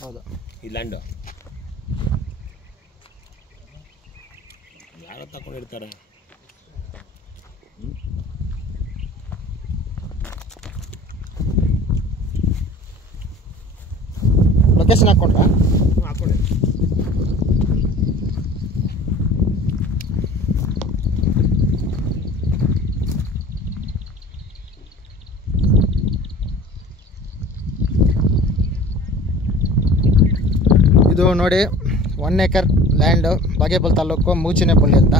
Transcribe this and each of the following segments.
ಹೌದು, ಈ ಲ್ಯಾಂಡು ಯಾರೋ ತಗೊಂಡಿರ್ತಾರೆ. ಲೊಕೇಶನ್ ಹಾಕ್ಕೊಂಡ್ರಾ? ಹಾಕ್ಕೊಂಡೆ. ಇದು ನೋಡಿ 1 ಎಕರ್ ಲ್ಯಾಂಡು, ಬಾಗೇಪಲ್ಲಿ ತಾಲೂಕು, ಮೂಚಿನೆಪಲ್ಲಿ ಅಂತ.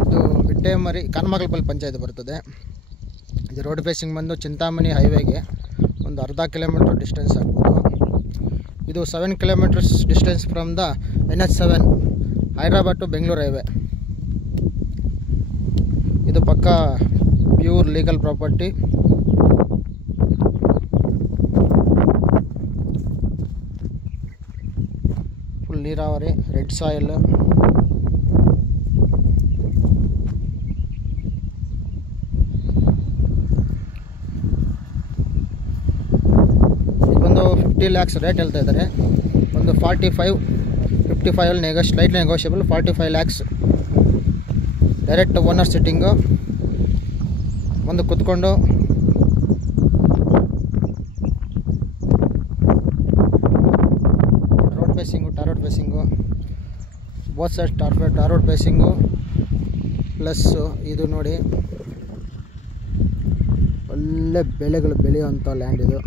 ಇದು ಬಿಟ್ಟೆಮರಿ ಕಾನಮಂಗಲಪಲ್ಲಿ ಪಂಚಾಯತ್ ಬರ್ತದೆ. ಇದು ರೋಡ್ ಫೇಸಿಂಗ್ ಬಂದು ಚಿಂತಾಮಣಿ ಹೈವೇಗೆ ಒಂದು ಅರ್ಧ ಕಿಲೋಮೀಟ್ರ್ ಡಿಸ್ಟೆನ್ಸ್ ಆಗ್ಬೋದು. ಇದು 7 kilometres distance from the NH7 Hyderabad to Bengaluru highway. ಇದು ಪಕ್ಕ ಪ್ಯೂರ್ ಲೀಗಲ್ ಪ್ರಾಪರ್ಟಿ. ಫುಲ್ ನೀರಾವರಿ, ರೆಡ್ ಸಾಯಿಲ್. ಇದೊಂದು 50 lakhs ರೇಟ್ ಹೇಳ್ತಾ ಇದ್ದಾರೆ. ಒಂದು 45-55 slightly negotiable. 45 lakhs direct owner sitting. ಒಂದು ಕುತ್ಕೊಂಡು tar road facing, both side tar road facing. Plus ಇದು ನೋಡಿ, ಒಳ್ಳೆ ಬೆಳೆಗಳು ಬೆಳೆಯುವಂಥ ಲ್ಯಾಂಡ್ ಇದು.